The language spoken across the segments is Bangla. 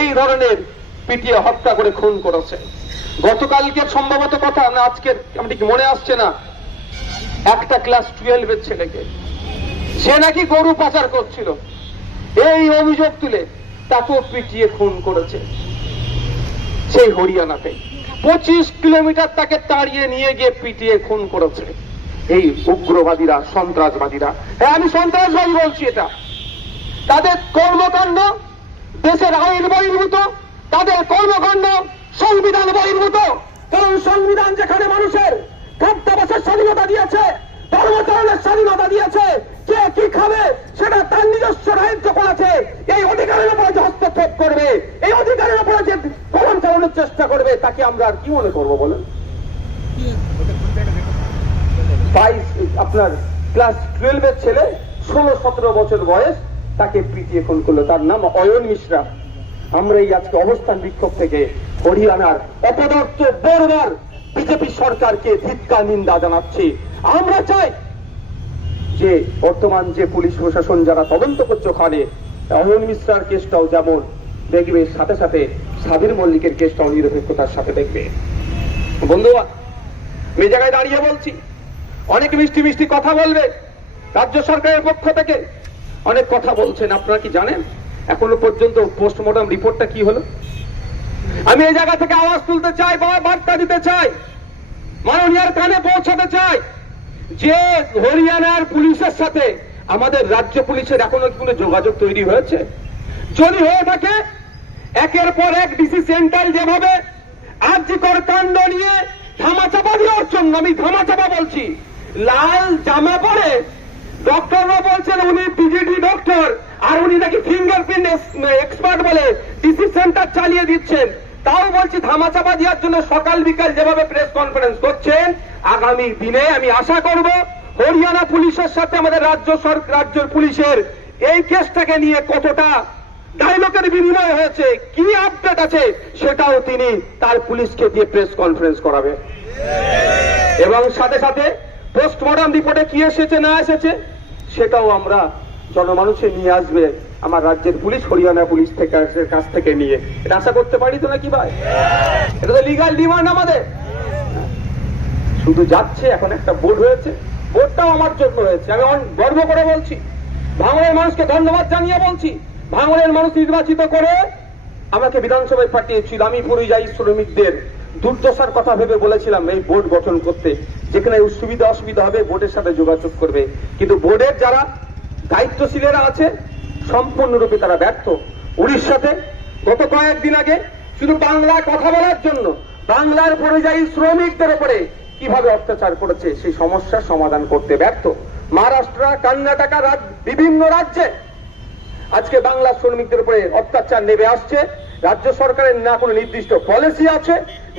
এই ধরনের পিটিয়ে হত্যা করে খুন করেছে। গতকালকে সম্ভবত কথা, না আজকের আমার ঠিক মনে আসছে না। একটা ক্লাস টুয়েলভের ছেলেকে। সে নাকি গরু পাচার করছিল। এই অভিযোগ তুলে তাকেও পিটিয়ে খুন করেছে। সেই হরিয়ানাতে। পঁচিশ কিলোমিটার তাকে তাড়িয়ে নিয়ে গিয়ে পিটিয়ে খুন করেছে। এই উগ্রবাদীরা, সন্ত্রাসবাদীরা। হ্যাঁ আমি সন্ত্রাসবাদী বলছি এটা। তাদের কর্মকাণ্ড দেশের আইন বহির্ভূত, তাদের কর্মকাণ্ড সংবিধান বহির্ভূত। কারণ সংবিধান যেখানে মানুষের খাদ্যাভাসের স্বাধীনতা দিয়েছে, ধর্মচরণের স্বাধীনতা দিয়েছে, কে কি খাবে সেটা তার নিজস্ব রাজ্য করেছে এই অধিকারের উপরে যে হস্তক্ষেপ করবে, এই অধিকারের উপরে যে কলম চালানোর চেষ্টা করবে, তাকে আমরা আর কি মনে করব বলেন? বাইশ, আপনার ক্লাস টুয়েলভের ছেলে, ষোলো, সতেরো বছর বয়স তাকে পিটিয়ে খুন করল। তার নাম অয়ন মিশ্রা। আমরা এই আজকে অবস্থান বিক্ষোভ থেকে হরিয়ানার অপদার্থ বরবার বিজেপি সরকারকে ধিক্কার, নিন্দা জানাচ্ছি। আমরা চাই যে বর্তমান যে পুলিশ প্রশাসন যারা তদন্ত করছে ওখানে, অয়ন মিশ্রার কেসটাও যেমন দেখবে, সাথে সাথে সাবির মল্লিকের কেসটাও নিরপেক্ষতার সাথে দেখবে। বন্ধুরা এই জায়গায় দাঁড়িয়ে বলছি, অনেক মিষ্টি মিষ্টি কথা বলবে রাজ্য সরকারের পক্ষ থেকে। অনেক কথা বলছেন, আপনারা কি জানেন? এখনও পর্যন্ত পোস্টমর্টম রিপোর্টটা কি হলো? আমি এই জায়গা থেকে আওয়াজ তুলতে চাই বা বার্তা দিতে চাই, মাননীয়ার কানে পৌঁছাতে চাই। যে হরিয়ানার পুলিশের সাথে আমাদের রাজ্য পুলিশের এখনও কোনো যোগাযোগ তৈরি হয়েছে, যদি হয়ে থাকে, একের পর এক ডিসি সেন্ট্রাল যেভাবে আর্যিকর কাণ্ড নিয়ে ধামাচাপা দেওয়ার জন্য আমি ধামাচাপা বলছি, লাল জামা পরে ডক্টররা বলছেন উনি পিজিডি ডক্টর, আর উনি নাকি ফিঙ্গারপ্রিন্ট এক্সপার্ট বলে ডিসি সেন্টার চালিয়ে দিচ্ছেন। তাও বলছি ধামাচাপা দেওয়ার জন্য সকাল বিকাল যেভাবে প্রেস কনফারেন্স করছেন, আগামী দিনে আমি আশা করব হরিয়ানা পুলিশের সাথে আমাদের রাজ্য সরকার রাজ্যের পুলিশের এই কেসটাকে নিয়ে কতটা ডায়লগের বিনিময় হয়েছে, কি আপডেট আছে, সেটাও তিনি তার পুলিশকে দিয়ে প্রেস কনফারেন্স করাবে এবং সাথে সাথে পোস্টমর্টম রিপোর্টে কি এসেছে, না এসেছে, সেটাও আমরা জনমানুষে নিয়ে আসবে আমার রাজ্যের পুলিশ, হরিয়ানা পুলিশ থেকে কাছ থেকে নিয়ে। এটা আশা করতে পারি তো নাকি ভাই? এটা তো লিগাল ডিমান্ড আমাদের। শুধু যাচ্ছে, এখন একটা বোর্ড হয়েছে। বোর্ডটাও আমার জন্য হয়েছে। আমি গর্ব করে বলছি। ভাঙড়ের মানুষকে ধন্যবাদ জানিয়ে বলছি। ভাঙড়ের মানুষ নির্বাচিত করে আমাকে বিধানসভায় পাঠিয়েছিল। আমি পরিযায়ী শ্রমিকদের দুর্দশার কথা ভেবে বলেছিলাম এই বোর্ড গঠন করতে। যেখানে সুবিধা অসুবিধা হবে, বোর্ডের সাথে যোগাযোগ করবে। কিন্তু বোর্ডের যারা দায়িত্বশীলেরা আছে, সম্পূর্ণরূপে তারা ব্যর্থ। উড়িষ্যাতে গত কয়েকদিন আগে শুধু বাংলা কথা বলার জন্য বাংলার পরিযায়ী শ্রমিকদের উপরে কীভাবে অত্যাচার করেছে, সেই সমস্যার সমাধান করতে ব্যর্থ। মহারাষ্ট্র, কর্ণাটকা বিভিন্ন রাজ্যে আজকে বাংলা শ্রমিকদের উপরে অত্যাচার নেমে আসছে। রাজ্য সরকারের না কোনো নির্দিষ্ট পলিসি আছে,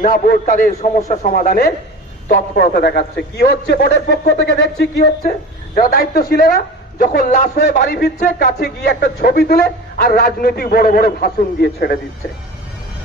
না বোর্ড তাদের সমস্যা সমাধানে তৎপরতা দেখাচ্ছে। কি হচ্ছে বোর্ডের পক্ষ থেকে দেখছি কি হচ্ছে? যারা দায়িত্বশীলেরা, যখন লাশ হয়ে বাড়ি ফিরছে, কাছে গিয়ে একটা ছবি তুলে আর রাজনৈতিক বড় বড় ভাষণ দিয়ে ছেড়ে দিচ্ছে।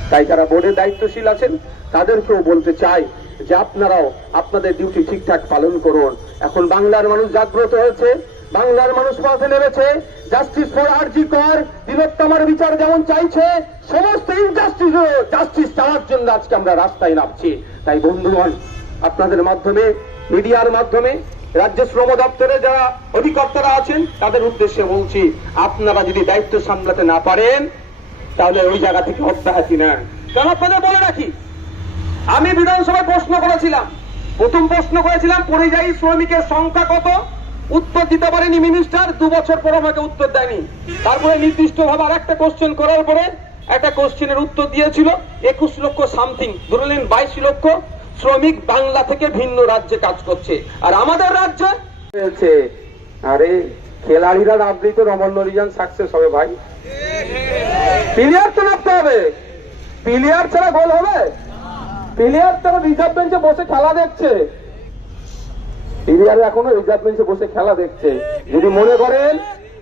তাই যারা বোর্ডের দায়িত্বশীল আছেন, তাদেরকেও বলতে চাই যে আপনারাও আপনাদের ডিউটি ঠিকঠাক পালন করুন। এখন বাংলার মানুষ জাগ্রত হয়েছে বাংলার মানুষ পথে নেমেছে। জাস্টিস ফর আরজি কর তিলোত্তমার বিচার যেমন চাইছে, সমস্ত ইনজাস্টিস জাস্টিস চাওয়ার জন্য আজকে আমরা রাস্তায় নামছি। তাই বন্ধুগণ, আপনাদের মাধ্যমে, মিডিয়ার মাধ্যমে, রাজ্য শ্রম দপ্তরে যারা অধিকর্তারা আছেন, তাদের উদ্দেশ্যে বলছি, আপনারা যদি দায়িত্ব সামলাতে না পারেন, তাহলে ওই জায়গা থেকে অব্যাহতি নেন। কেন আপনাদের বলে রাখি, আমি বিধানসভায় প্রশ্ন করেছিলাম। প্রথম প্রশ্ন করেছিলাম, পরিযায়ী শ্রমিকের সংখ্যা কত? উত্তর দিতে পারেনি মিনিস্টার দু বছর পর আমাকে উত্তর দেয়নি। তারপরে নির্দিষ্ট ভাবে আর একটা কোশ্চেন করার পরে একটা কোশ্চেনের উত্তর দিয়েছিল, একুশ লক্ষ সামথিং ধরে নিন বাইশ লক্ষ, শ্রমিক বাংলা থেকে ভিন্ন রাজ্যে কাজ করছে। আর আমাদের রাজ্যে হয়েছে। আরে, খেলাড়িরা নামলেই তো রমন নরিজান সাকসেস হবে ভাই। প্লেয়ার তো রাখতে হবে। প্লেয়ার ছাড়া গোল হবে। প্লেয়ার তারা রিজার্ভ বেঞ্চে বসে খেলা দেখছে। প্লেয়ার এখনও রিজার্ভ বেঞ্চে বসে খেলা দেখছে। যদি মনে করেন,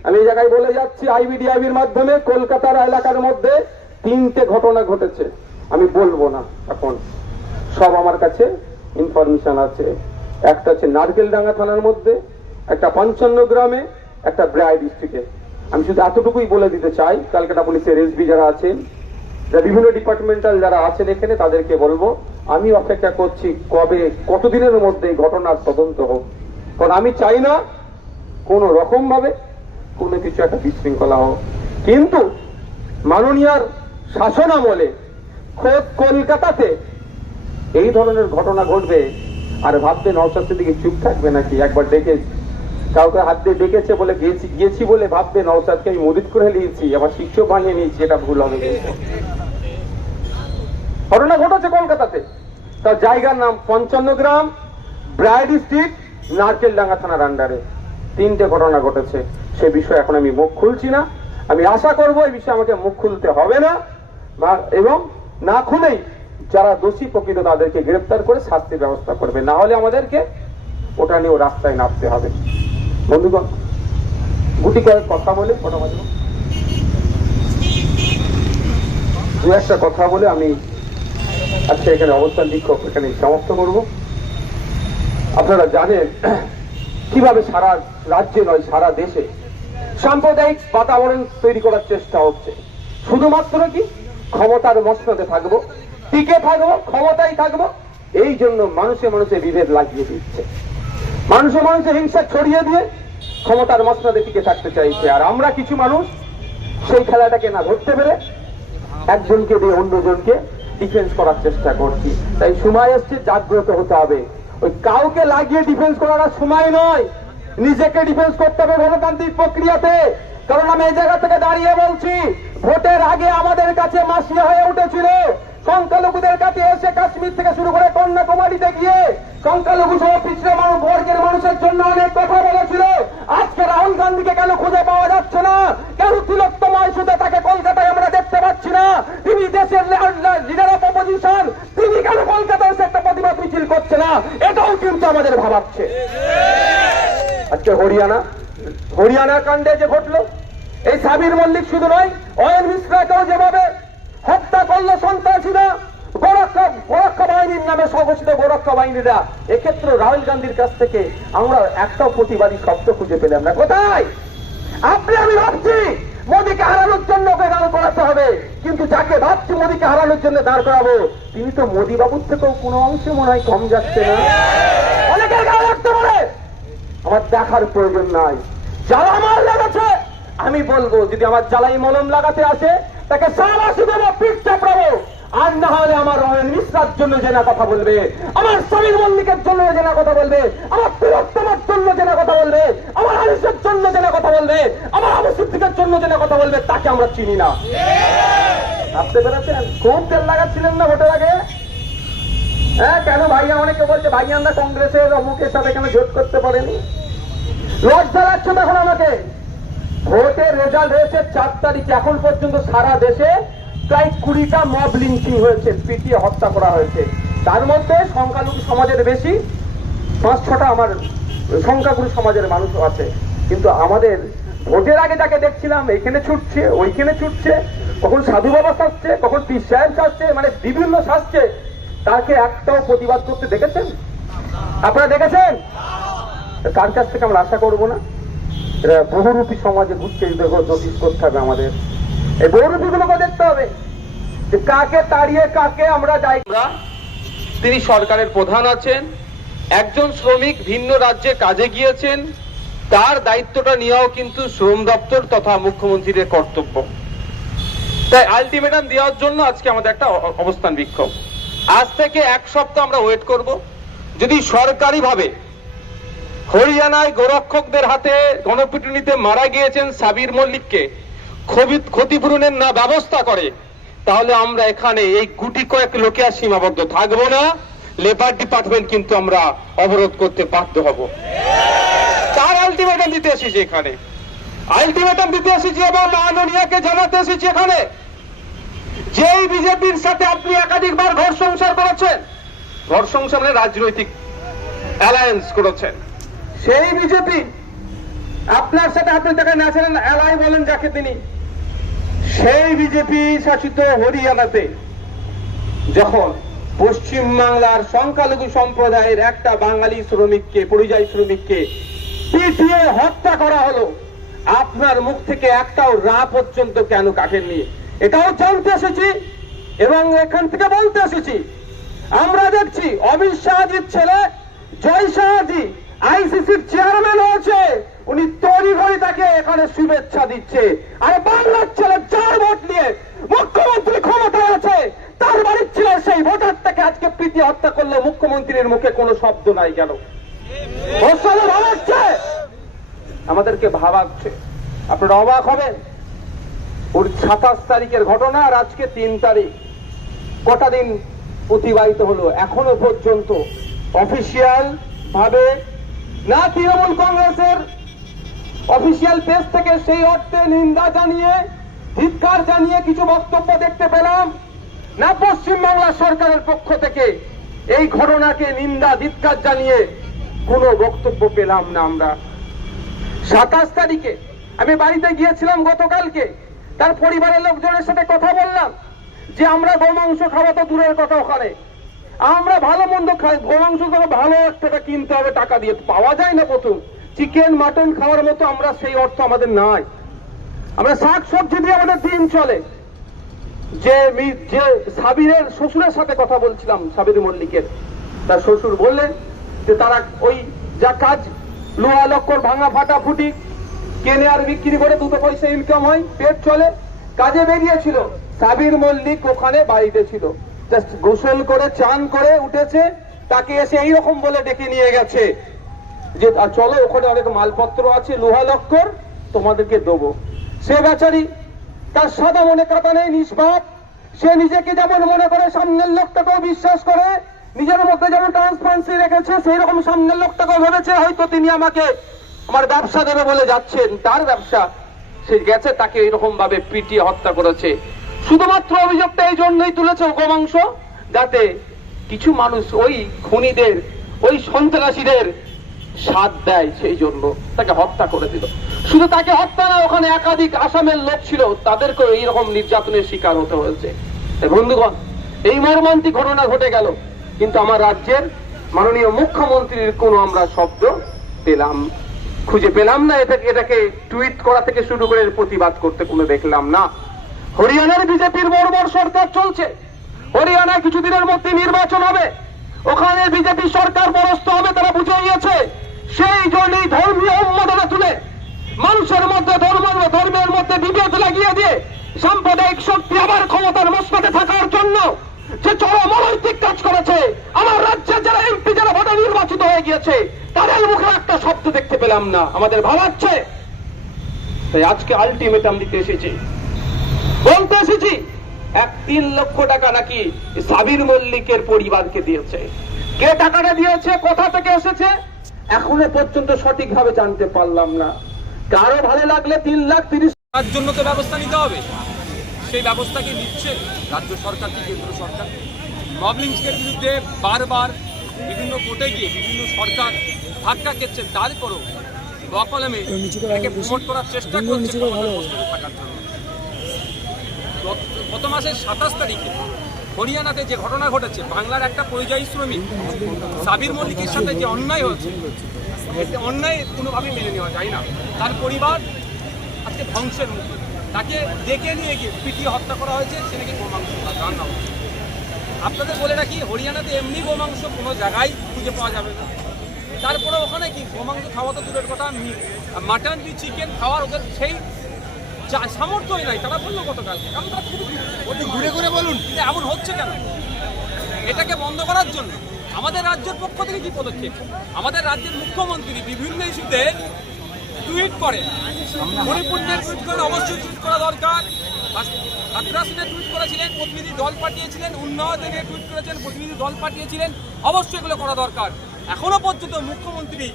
আমি এই জায়গায় বলে যাচ্ছি আইবিডিআইবির মাধ্যমে কলকাতার এলাকার মধ্যে তিনটে ঘটনা ঘটেছে। আমি বলব না এখন। সব আমার কাছে ইনফরমেশন আছে। একটা হচ্ছে নারকেলডাঙ্গা থানার মধ্যে, একটা পঞ্চান্ন গ্রামে, একটা ব্রাই ডিস্ট্রিক্টে আমি শুধু এতটুকুই বলে দিতে চাই ক্যালকাটা পুলিশের এসবি যারা আছেন বিভিন্ন ডিপার্টমেন্টাল যারা আছেন এখানে, তাদেরকে বলব আমি অপেক্ষা করছি কবে, কতদিনের মধ্যে ঘটনার তদন্ত হোক। কারণ আমি চাই না কোন রকম ভাবে কোনো কিছু একটা বিশৃঙ্খলা হোক। কিন্তু মাননীয়ার শাসন আমলে খোদ কলকাতাতে এই ধরনের ঘটনা ঘটবে আর ভাববে নওশাদ সিদ্দিকি চুপ থাকবে নাকি? একবার ডেকে কাউকে হাত দিয়ে ডেকেছে বলে গিয়েছি গিয়েছি বলে ভাববে নওশাদকে আমি মদিত করে নিয়েছি, আবার শিক্ষক বানিয়ে নিয়েছি, এটা ভুল হবে। ঘটনা ঘটেছে কলকাতাতে। তার জায়গার নাম পঞ্চান্ন গ্রাম, ব্রাইড স্ট্রিট, নারকেলডাঙ্গা থানার আন্ডারে তিনটে ঘটনা ঘটেছে। সে বিষয়ে এখন আমি মুখ খুলছি না। আমি আশা করব এই বিষয়ে আমাকে মুখ খুলতে হবে না। এবং না খুলেই যারা দোষী প্রকৃত তাদেরকে গ্রেপ্তার করে শাস্তির ব্যবস্থা করবে। না হলে আমাদেরকে ওটা নিয়েও রাস্তায় নামতে হবে। বন্ধুগণ, গুটি কয়েক কথা বলে বলব। দু একটা কথা বলে আমি আজকে এখানে অবস্থান বিক্ষোভ এখানে সমাপ্ত করব। আপনারা জানেন, কীভাবে সারা রাজ্যে নয়, সারা দেশে সাম্প্রদায়িক বাতাবরণ তৈরি করার চেষ্টা হচ্ছে। শুধুমাত্র কি? ক্ষমতার মসনদে থাকব, টিকে থাকব, ক্ষমতায় থাকব, এই জন্য মানুষে মানুষে বিভেদ লাগিয়ে দিচ্ছে। মানুষে মানুষে হিংসা ছড়িয়ে দিয়ে ক্ষমতার মসনদে টিকে থাকতে চাইছে। আর আমরা কিছু মানুষ সেই খেলাটাকে না ধরতে পেরে একজনকে দিয়ে অন্যজনকে ডিফেন্স করার চেষ্টা করছি। তাই সময় এসছে, জাগ্রত হতে হবে। ওই কাউকে লাগিয়ে ডিফেন্স করার সময় নয়। নিজেকে ডিফেন্স করতে হবে গণতান্ত্রিক প্রক্রিয়াতে। কারণ আমি এই জায়গা থেকে দাঁড়িয়ে বলছি, ভোটের আগে আমাদের কাছে মাসিয়া হয়ে উঠেছিল। সংখ্যালঘুদের কাছে এসে কাশ্মীর থেকে শুরু করে কন্যাকুমারীতে গিয়ে সংখ্যালঘু সহ পিছড়ে মানুষ বর্গের মানুষের জন্য অনেক কথা বলেছিল আজকে রাহুল গান্ধীকে কেন খুঁজে পাওয়া যাচ্ছে না কেন তিলোত্তমা ইস্যুতে তাকে কলকাতায় আমরা দেখতে পাচ্ছি না তিনি দেশের লিডার অফ অপোজিশন তিনি কেন কলকাতায় এসে একটা প্রতিবাদ মিছিল করছে না এটাও কিন্তু আমাদের ভাবাচ্ছে হরিয়ানা। হরিয়ানার কাণ্ডে যে ঘটলো, এই সাবির মল্লিক শুধু নয়, অয়ন মিশ্রাকেও যেভাবে হত্যা করল সন্ত্রাসীরা, গোরক্ষা গোরক্ষা বাহিনীর নামে স্বঘোষিত গোরক্ষা বাহিনীরা এক্ষেত্রে রাহুল গান্ধীর কাছ থেকে আমরা একটাও প্রতিবাদী শব্দ খুঁজে পেলাম না। কোথায়? আপনি, আমি ভাবছি, মোদীকে হারানোর জন্য দাঁড় করাতে হবে। কিন্তু যাকে ভাবছি মোদীকে হারানোর জন্য দাঁড় করাবো, তিনি তো মোদী বাবুর থেকেও কোনো অংশে মনে হয় কম যাচ্ছে না অনেকের গায়ে লাগতে পারে আমার দেখার প্রয়োজন নাই। জ্বালা আমার লাগাচ্ছে আমি বলব, যদি আমার জ্বালাই মলম লাগাতে আসে, তাকে সাবাসি দেবো, পিঠ চাপড়াবো আর না হলে আমার মিশ্রার জন্য জেনা কথা বলবে, আমার সমীর মল্লিকের জন্য জেনা কথা বলবে, আমার তিলোত্তমার জন্য জেনা কথা বলবে, আমার আলিসের জন্য জেনা কথা বলবে, আমার আবু সিদ্দিকের জন্য জেনা কথা বলবে, তাকে আমরা চিনি না। ভাবতে পেরেছেন? খুব তেল লাগাচ্ছিলেন না ভোটের আগে? হ্যাঁ কেন ভাইয়া? অনেকে বলছে, ভাইয়া ভাইয়ানরা কংগ্রেসের অমুকের সাথে কেন জোট করতে পারেনি? লজ্জা লাগছে তখন আমাকে। ভোটের রেজাল্ট হয়েছে চার তারিখে। এখন পর্যন্ত সারা দেশে প্রায় কুড়িটা মব লিঞ্চিং হয়েছে, পিটিয়ে হত্যা করা হয়েছে। তার মধ্যে সংখ্যালঘু সমাজের বেশি, পাঁচ ছটা আমার সংখ্যাগুরু সমাজের মানুষ আছে। কিন্তু আমাদের ভোটের আগে যাকে দেখছিলাম এইখানে ছুটছে, ওইখানে ছুটছে, কখন সাধু বাবা সাজছে, কখন পি সাহেব সাজছে মানে বিভিন্ন সাজছে। তাকে একটাও প্রতিবাদ করতে দেখেছেন? আপনারা দেখেছেন? কার কাছ থেকে আমরা আশা করব না? এরা বহুরূপী সমাজে দেখো নোটিস করতে হবে আমাদের। এই বহুরূপী গুলোকে দেখতে হবে যে কাকে তাড়িয়ে কাকে আমরা যাই তিনি সরকারের প্রধান আছেন, একজন শ্রমিক ভিন্ন রাজ্যে কাজে গিয়েছেন, তার দায়িত্বটা নেওয়াও কিন্তু শ্রম দপ্তর তথা মুখ্যমন্ত্রীর কর্তব্য। তাই আলটিমেটাম দেওয়ার জন্য আজকে আমাদের একটা অবস্থান বিক্ষোভ। আজ থেকে এক সপ্তাহ আমরা ওয়েট করব। যদি সরকারিভাবে হরিয়ানায় গোরক্ষকদের হাতে গণপিটুনিতে মারা গিয়েছেন সাবির মল্লিককে। ক্ষতিপূরণের না ব্যবস্থা করে, তাহলে আমরা এখানে এই গুটি কয়েক লোকে আর সীমাবদ্ধ থাকব না। লেবার ডিপার্টমেন্ট কিন্তু আমরা অবরোধ করতে বাধ্য হব। তার আলটিমেটাম দিতে এসেছি এখানে। আলটিমেটাম দিতে এসেছি এবং মাননীয়াকে জানাতে এসেছি এখানে। যেই বিজেপির সাথে আপনি একাধিকবার ঘর সংসার করেছেন, ঘর সংসার মানে রাজনৈতিক অ্যালায়েন্স করেছেন। সেই বিজেপি আপনার সাথে আপনি তাকে ন্যাশনাল অ্যালাই বলেন যাকে তিনি, সেই বিজেপি শাসিত হরিয়ানাতে যখন পশ্চিম বাংলার সংখ্যালঘু সম্প্রদায়ের একটা বাঙালি শ্রমিককে, পরিযায়ী শ্রমিককে পিটিয়ে হত্যা করা হলো, আপনার মুখ থেকে একটাও রা পর্যন্ত কেন কাটেননি? এটাও জানতে এসেছি এবং এখান থেকে বলতে এসেছি। আমরা দেখছি অমিত শাহজির ছেলে জয় শাহজি আইসিসির চেয়ারম্যান হয়েছে। উনি তৈরি করে তাকে এখানে শুভেচ্ছা দিচ্ছে। আর বাংলার ছেলে চার ভোট নিয়ে মুখ্যমন্ত্রী ক্ষমতায় আছে। তার বাড়ির ছেলে সেই ভোটারটাকে আজকে প্রীতি হত্যা করলে। মুখ্যমন্ত্রীর মুখে কোনো শব্দ নাই হোসালে ভাবাচ্ছে আমাদেরকে ভাবাচ্ছে। আপনারা অবাক হবেন। ওর সাতাশ তারিখের ঘটনা আর আজকে তিন তারিখ। কটা দিন অতিবাহিত হলো? এখনও পর্যন্ত অফিসিয়াল ভাবে না তৃণমূল কংগ্রেসের অফিসিয়াল পেজ থেকে সেই অর্থে নিন্দা জানিয়ে ধিৎকার জানিয়ে কিছু বক্তব্য দেখতে পেলাম। না পশ্চিমবাংলা সরকারের পক্ষ থেকে এই ঘটনাকে নিন্দা ধিৎকার জানিয়ে কোনো বক্তব্য পেলাম না আমরা। সাতাশ তারিখে আমি বাড়িতে গিয়েছিলাম গতকালকে। তার পরিবারের লোকজনের সাথে কথা বললাম যে আমরা গোমাংস খাওয়া তো দূরের কথা ওখানে। আমরা ভালো মন্দ খাই গোমাংস তো ভালো একটা কিনতে হবে, টাকা দিয়ে। পাওয়া যায় না প্রথম। চিকেন, মাটন খাওয়ার মতো আমরা সেই অর্থ আমাদের নাই। আমরা শাক সবজি দিয়ে আমাদের দিন চলে। যে যে সাবিরের শ্বশুরের সাথে কথা বলছিলাম, সাবির মল্লিকের। তার শ্বশুর বললেন যে তারা ওই যা কাজ, লোহা লক্কর ভাঙা, ফাটা ফুটি কেনে আর বিক্রি করে দুটো পয়সা ইনকাম হয়, পেট চলে। কাজে বেরিয়েছিল। সাবির মল্লিক ওখানে বাড়িতে ছিল। গোসল করে, চান করে উঠেছে, তাকে এসে এইরকম বলে ডেকে নিয়ে গেছে যে চলো, ওখানে অনেক মালপত্র আছে, লোহা লক্কর, তোমাদেরকে দেবো। সে বেচারি তার সাদা মনে কাটা নেই, নিষ্পাপ। সে নিজেকে যেমন মনে করে সামনের লোকটাকেও বিশ্বাস করে, নিজের মধ্যে যেমন ট্রান্সপারেন্সি রেখেছে সেই রকম সামনের লোকটাকেও ভেবেছে, হয়তো তিনি আমাকে আমার ব্যবসা দেবে বলে যাচ্ছেন। তার ব্যবসা, সে গেছে, তাকে এরকম ভাবে পিটিয়ে হত্যা করেছে। শুধুমাত্র অভিযোগটা এই জন্যই তুলেছে গোমাংস যাতে কিছু মানুষ ওই খুনিদের, ওই সন্ত্রাসীদের সাথ দেয় সেই জন্য তাকে হত্যা করে দিল। শুধু তাকে হত্যা না, ওখানে একাধিক আসামের লোক ছিল তাদেরকে এইরকম নির্যাতনের শিকার হতে হয়েছে। বন্ধুগণ, এই মর্মান্তিক ঘটনা ঘটে গেল, কিন্তু আমার রাজ্যের মাননীয় মুখ্যমন্ত্রীর কোনো আমরা শব্দ পেলাম, খুঁজে পেলাম না। এটাকে এটাকে টুইট করা থেকে শুরু করে প্রতিবাদ করতে কোনো দেখলাম না। হরিয়ানার বিজেপির বড় সরকার চলছে। হরিয়ানায় কিছুদিনের মধ্যে নির্বাচন হবে। ওখানে বিজেপি সরকার পরস্ত হবে তারা বুঝে গিয়েছে সেই জন্যই ধর্মীয় উন্মাদনা তুলে মানুষের মধ্যে ধর্ম ধর্মের মধ্যে বিভেদ লাগিয়ে দিয়ে সাম্প্রদায়িক শক্তি আবার ক্ষমতার মস্তকে থাকার জন্য যে চরম অনৈতিক কাজ করেছে, আমার রাজ্যের যারা এমপি যারা ভোটে নির্বাচিত হয়ে গিয়েছে, তাদের মুখে একটা শব্দ দেখতে পেলাম না। আমাদের ভাবাচ্ছে তাই আজকে আলটিমেটাম দিতে এসেছি। বলতে এসেছি এক তিন লক্ষ টাকা নাকি সাবির মল্লিকের পরিবারকে দিয়েছে। কে টাকাটা দিয়েছে কোথা থেকে এসেছে এখনও পর্যন্ত সঠিকভাবে জানতে পারলাম না। কারও ভালো লাগলে তিন লাখ তিরিশ তার জন্য তো ব্যবস্থা নিতে হবে। সেই ব্যবস্থা কি নিচ্ছে রাজ্য সরকার কি কেন্দ্র সরকার? মবলিংসের বিরুদ্ধে বারবার বিভিন্ন কোর্টে গিয়ে বিভিন্ন সরকার ধাক্কা খেচ্ছে। তারপরও বকলমে প্রমোট করার চেষ্টা করছে থাকার জন্য গত- মাসের সাতাশ তারিখে হরিয়ানাতে যে ঘটনা ঘটেছে, বাংলার একটা পরিযায়ী শ্রমিক, সাবির মল্লিকের সাথে যে অন্যায় হয়েছে অন্যায় কোনোভাবেই মেনে নেওয়া যায় না। তার পরিবার আজকে ধ্বংসের মুখে। তাকে ডেকে নিয়ে গিয়ে পিটিয়ে হত্যা করা হয়েছে, সে নাকি গোমাংস রান্না হচ্ছে আপনাদের বলে রাখি, হরিয়ানাতে এমনি গোমাংস কোনো জায়গায় খুঁজে পাওয়া যাবে না। তারপরে ওখানে কি গোমাংস খাওয়া তো দূরের কথা মাটন কি চিকেন খাওয়ার ওদের সেই যা- সামর্থ্যই নাই তারা বলল গতকাল কারণ তারা খুবই ঘুরে ঘুরে বলুন। কিন্তু এমন হচ্ছে কেন? এটাকে বন্ধ করার জন্য আমাদের রাজ্যের পক্ষ থেকে কি পদক্ষেপ? আমাদের রাজ্যের মুখ্যমন্ত্রী বিভিন্ন ইস্যুতে টুইট করে মণিপুর টুইট করে অবশ্যই টুইট করা দরকার। হাতরাসিনে টুইট করেছিলেন প্রতিনিধি দল পাঠিয়েছিলেন উন্নয়নে নিয়ে টুইট করেছেন প্রতিনিধি দল পাঠিয়েছিলেন অবশ্যই এগুলো করা দরকার। এখনও পর্যন্ত মুখ্যমন্ত্রী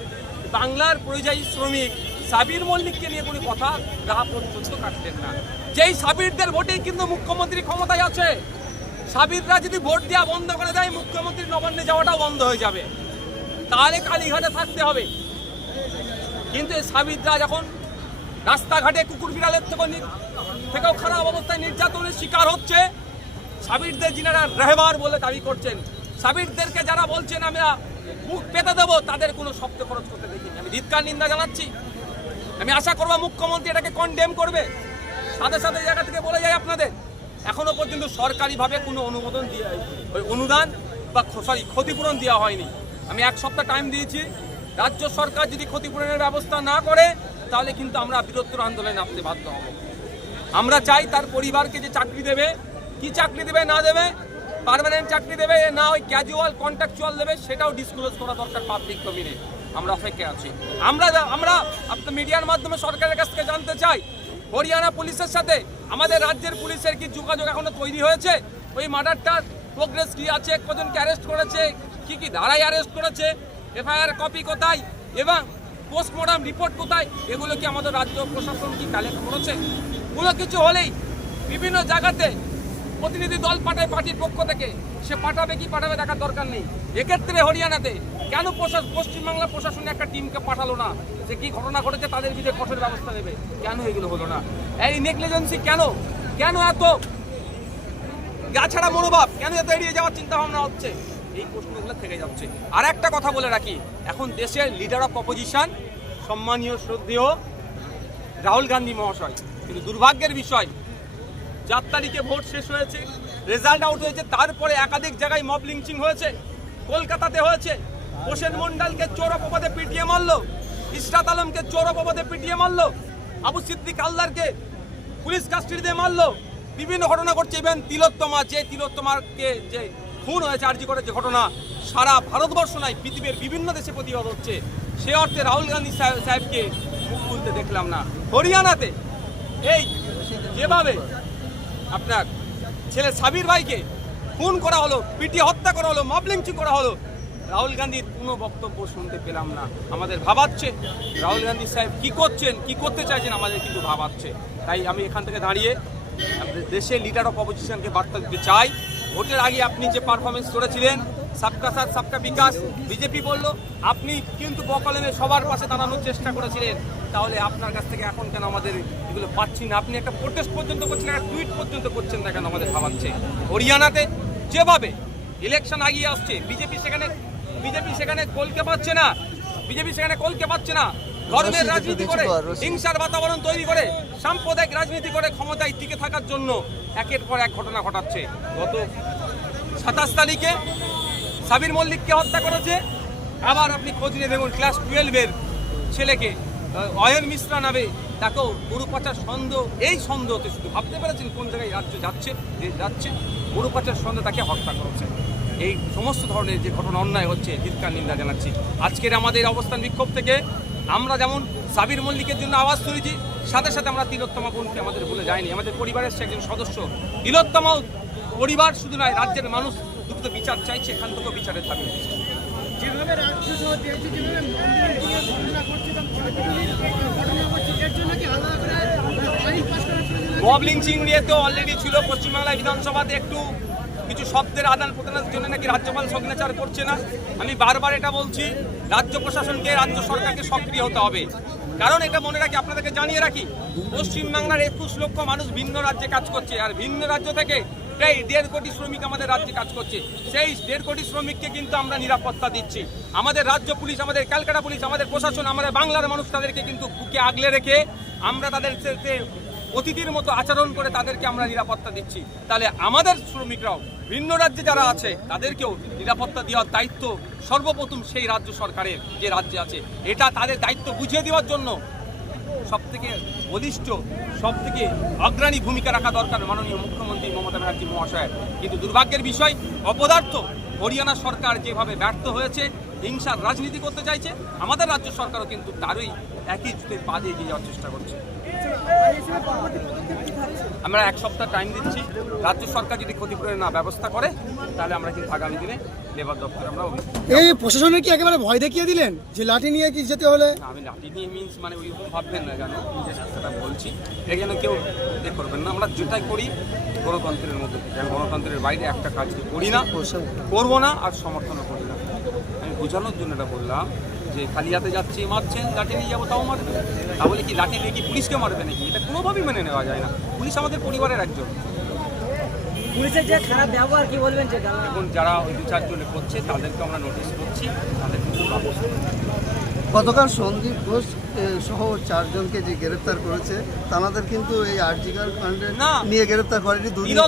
বাংলার পরিযায়ী শ্রমিক সাবির মল্লিককে নিয়ে কোনো কথা গা পর্যন্ত কাটলেন না। যেই সাবিরদের ভোটেই কিন্তু মুখ্যমন্ত্রী ক্ষমতায় আছে, সাবিররা যদি ভোট দেওয়া বন্ধ করে দেয় মুখ্যমন্ত্রী নবান্নে যাওয়াটাও বন্ধ হয়ে যাবে। তাহলে কালীঘাটে থাকতে হবে। কিন্তু এই সাবিররা যখন রাস্তাঘাটে কুকুর বিড়ালের থেকে থেকেও খারাপ অবস্থায় নির্যাতনের শিকার হচ্ছে, সাবিরদের যিনারা রেহবার বলে দাবি করছেন, সাবিরদেরকে যারা বলছেন, আমরা মুখ পেতে দেবো, তাদের কোনো শব্দ খরচ করতে দেখিনি। আমি ধিৎকার নিন্দা জানাচ্ছি। আমি আশা করব মুখ্যমন্ত্রী এটাকে কন্ডেম করবে। সাথে সাথে জায়গা থেকে বলে যায় আপনাদের, এখনও পর্যন্ত সরকারিভাবে কোনো অনুমোদন দিয়ে ওই অনুদান বা সরি ক্ষতিপূরণ দেওয়া হয়নি। আমি এক সপ্তাহ টাইম দিয়েছি। রাজ্য সরকার যদি ক্ষতিপূরণের ব্যবস্থা না করে, তাহলে কিন্তু আমরা বৃহত্তর আন্দোলনে নামতে বাধ্য হব। আমরা চাই তার পরিবারকে যে চাকরি দেবে, কি চাকরি দেবে, না দেবে পারমানেন্ট চাকরি দেবে, না ওই ক্যাজুয়াল কন্ট্রাকচুয়াল দেবে, সেটাও ডিসক্লোজ করা দরকার পাবলিক ডোমিনে আমরা অপেক্ষায় আছি। আমরা আমরা আপনার মিডিয়ার মাধ্যমে সরকারের কাছ থেকে জানতে চাই, হরিয়ানা পুলিশের সাথে আমাদের রাজ্যের পুলিশের কি যোগাযোগ এখনও তৈরি হয়েছে? ওই মার্ডারটার প্রোগ্রেস কি আছে? কজনকে অ্যারেস্ট করেছে? কি কি ধারায় অ্যারেস্ট করেছে? এফআইআর কপি কোথায়? এবং পোস্টমর্টম রিপোর্ট কোথায়? এগুলো কি আমাদের রাজ্য প্রশাসন কি কালেক্ট করেছে? কোনো কিছু হলেই বিভিন্ন জায়গাতে প্রতিনিধি দল পাঠায় পার্টির পক্ষ থেকে। সে পাঠাবে কি পাঠাবে দেখার দরকার নেই। এক্ষেত্রে হরিয়ানাতে কেন পশ্চিমবাংলা প্রশাসনে একটা টিমকে পাঠালো না? যে কি ঘটনা ঘটেছে তাদের বিরুদ্ধে কঠোর ব্যবস্থা নেবে? কেন এগুলো হলো না? এই নেগলিজেন্সি কেন? কেন এত গা ছাড়া মনোভাব? কেন এত এড়িয়ে যাওয়ার চিন্তা ভাবনা হচ্ছে? এই প্রশ্নগুলো থেকে যাচ্ছে। আর একটা কথা বলে রাখি। এখন দেশের লিডার অফ অপোজিশন সম্মানীয়, শ্রদ্ধেয় রাহুল গান্ধী মহাশয় কিন্তু দুর্ভাগ্যের বিষয়। চার তারিখে ভোট শেষ হয়েছে রেজাল্ট আউট হয়েছে, তারপরে একাধিক জায়গায় মব লিঞ্চিং হয়েছে, কলকাতাতে হয়েছে। হোসেন মন্ডলকে চোর অপবাদে পিটিয়ে মারলো ইসরাত আলমকে চোর অপবাদে পিটিয়ে মারল, আবু সিদ্দিক আল্লাহরকে পুলিশ কাস্টডিতে মারল। বিভিন্ন ঘটনা ঘটছে ইভেন তিলোত্তমা, যে তিলোত্তমাকে যে খুন হয়েছে, আর্জি করে যে ঘটনা, সারা ভারতবর্ষ নয় পৃথিবীর বিভিন্ন দেশে প্রতিবাদ হচ্ছে। সে অর্থে রাহুল গান্ধী সাহেবকে মুখ খুলতে দেখলাম না। হরিয়ানাতে, এই, যেভাবে আপনার ছেলে সাবির ভাইকে খুন করা হলো, পিটিয়ে হত্যা করা হলো মবলিংচি করা হলো। রাহুল গান্ধীর কোনো বক্তব্য শুনতে পেলাম না। আমাদের ভাবাচ্ছে, রাহুল গান্ধী সাহেব কি করছেন, কি করতে চাইছেন আমাদের কিন্তু ভাবাচ্ছে। তাই আমি এখান থেকে দাঁড়িয়ে দেশের লিডার অফ অপোজিশনকে বার্তা দিতে চাই। ভোটের আগে আপনি যে পারফরমেন্স করেছিলেন, সবকা সাথ, সবকা বিকাশ, বিজেপি বলল, আপনি কিন্তু বকলেমে সবার পাশে দাঁড়ানোর চেষ্টা করেছিলেন। তাহলে আপনার কাছ থেকে এখন কেন আমাদের এগুলো পাচ্ছি না? আপনি একটা প্রোটেস্ট পর্যন্ত করছেন একটা টুইট পর্যন্ত করছেন না কেন আমাদের ভাবাচ্ছে? হরিয়ানাতে যেভাবে ইলেকশন আগিয়ে আসছে বিজেপি সেখানে বিজেপি সেখানে কলকে পাচ্ছে না বিজেপি সেখানে কলকে পাচ্ছে না। ধর্মের রাজনীতি করে হিংসার বাতাবরণ তৈরি করে সাম্প্রদায়িক রাজনীতি করে ক্ষমতায় টিকে থাকার জন্য একের পর এক ঘটনা ঘটাচ্ছে। গত সাতাশ তারিখে সাবির মল্লিককে হত্যা করেছে। আবার আপনি খোঁজ নিয়ে দেখুন ক্লাস টুয়েলভের ছেলেকে অয়ন মিশ্রা নামে তাকেও গরু পাচার সন্দেহ, এই সন্দেহতে শুধু ভাবতে পেরেছেন কোন জায়গায় রাজ্য যাচ্ছে যে যাচ্ছে? গরু পাচার সন্দেহ তাকে হত্যা করেছে। এই সমস্ত ধরনের যে ঘটনা, অন্যায় হচ্ছে, ধিক্কার, নিন্দা জানাচ্ছি। আজকের আমাদের অবস্থান বিক্ষোভ থেকে আমরা যেমন সাবির মল্লিকের জন্য আওয়াজ তুলেছি, সাথে সাথে আমরা তিলোত্তমা বোনকে আমাদের ভুলে যায়নি আমাদের পরিবারের সে একজন সদস্য। তিলোত্তমাও পরিবার শুধু নয়, রাজ্যের মানুষ দ্রুত বিচার চাইছে, এখান থেকেও বিচারের দাবি যেভাবে রাজ্য মন্দিরে গিয়ে ঘটনা ঘটছে এবং ঘটনা ঘটছে এর জন্য কি আলাদা করে আইন পাস লিঞ্চিং নিয়ে তো অলরেডি ছিল পশ্চিমবাংলা বিধানসভাতে একটু কিছু শব্দের আদান প্রদানের জন্য নাকি রাজ্যপাল সিগনেচার করছে না। আমি বারবার এটা বলছি, রাজ্য প্রশাসনকে, রাজ্য সরকারকে সক্রিয় হতে হবে। কারণ এটা মনে রাখি, আপনাদেরকে জানিয়ে রাখি, পশ্চিমবাংলার একুশ লক্ষ মানুষ ভিন্ন রাজ্যে কাজ করছে, আর ভিন্ন রাজ্য থেকে প্রায় দেড় কোটি শ্রমিক আমাদের রাজ্যে কাজ করছে। সেই দেড় কোটি শ্রমিককে কিন্তু আমরা নিরাপত্তা দিচ্ছি। আমাদের রাজ্য পুলিশ, আমাদের ক্যালকাটা পুলিশ, আমাদের প্রশাসন, আমাদের বাংলার মানুষ তাদেরকে কিন্তু বুকে আগলে রেখে আমরা তাদের অতিথির মতো আচরণ করে তাদেরকে আমরা নিরাপত্তা দিচ্ছি। তাহলে আমাদের শ্রমিকরাও, ভিন্ন রাজ্যে যারা আছে, তাদেরকেও নিরাপত্তা দেওয়ার দায়িত্ব সর্বপ্রথম সেই রাজ্য সরকারের যে রাজ্যে আছে। এটা তাদের দায়িত্ব বুঝিয়ে দেওয়ার জন্য সব থেকে বলিষ্ঠ সব থেকে অগ্রণী ভূমিকা রাখা দরকার মাননীয় মুখ্যমন্ত্রী মমতা ব্যানার্জি মহাশয়ের। কিন্তু দুর্ভাগ্যের বিষয়, অপদার্থ হরিয়ানা সরকার যেভাবে ব্যর্থ হয়েছে হিংসার রাজনীতি করতে চাইছে। আমাদের রাজ্য সরকারও কিন্তু তারই একই জুতে পা দিয়ে এগিয়ে যাওয়ার চেষ্টা করছে। আমরা এক সপ্তাহ টাইম দিচ্ছি। রাজ্য সরকার যদি ক্ষতিপূরণের না ব্যবস্থা করে তাহলে আমরা কিন্তু আগামী দিনে লেবার দপ্তরে আমরা এই প্রশাসনের কি একেবারে ভয় দেখিয়ে দিলেন? যে লাঠি নিয়ে কি যেতে হলে? আমি লাঠি নিয়ে মিন্স মানে ওইরকম ভাববেন না কেন? নিজের সাথে বলছি এই যেন কেউ এ করবেন না। আমরা যেটাই করি গণতন্ত্রের মধ্যে গণতন্ত্রের বাইরে একটা কাজ করি না করব না আর সমর্থনও করি না। বোঝানোর জন্য এটা বললাম যে খালি হাতে যাচ্ছি মারছেন লাঠি নিয়ে যাব তাও মারবে। তাহলে কি লাঠি নিয়ে কি পুলিশকে মারবে নাকি? এটা কোনোভাবেই মেনে নেওয়া যায় না। পুলিশ আমাদের পরিবারের একজন। পুলিশের যে খারাপ ব্যবহার কি বলবেন এখন যারা ওই দু চারজনে করছে তাদেরকে আমরা নোটিশ করছি তাদের। গতকাল সন্দীপ ঘোষ সহ চারজনকে যে গ্রেপ্তার করেছে তাদের কিন্তু এই আর্জিকার কাণ্ডে না। নিয়ে গ্রেপ্তার করেনি দুদিন বিরোধ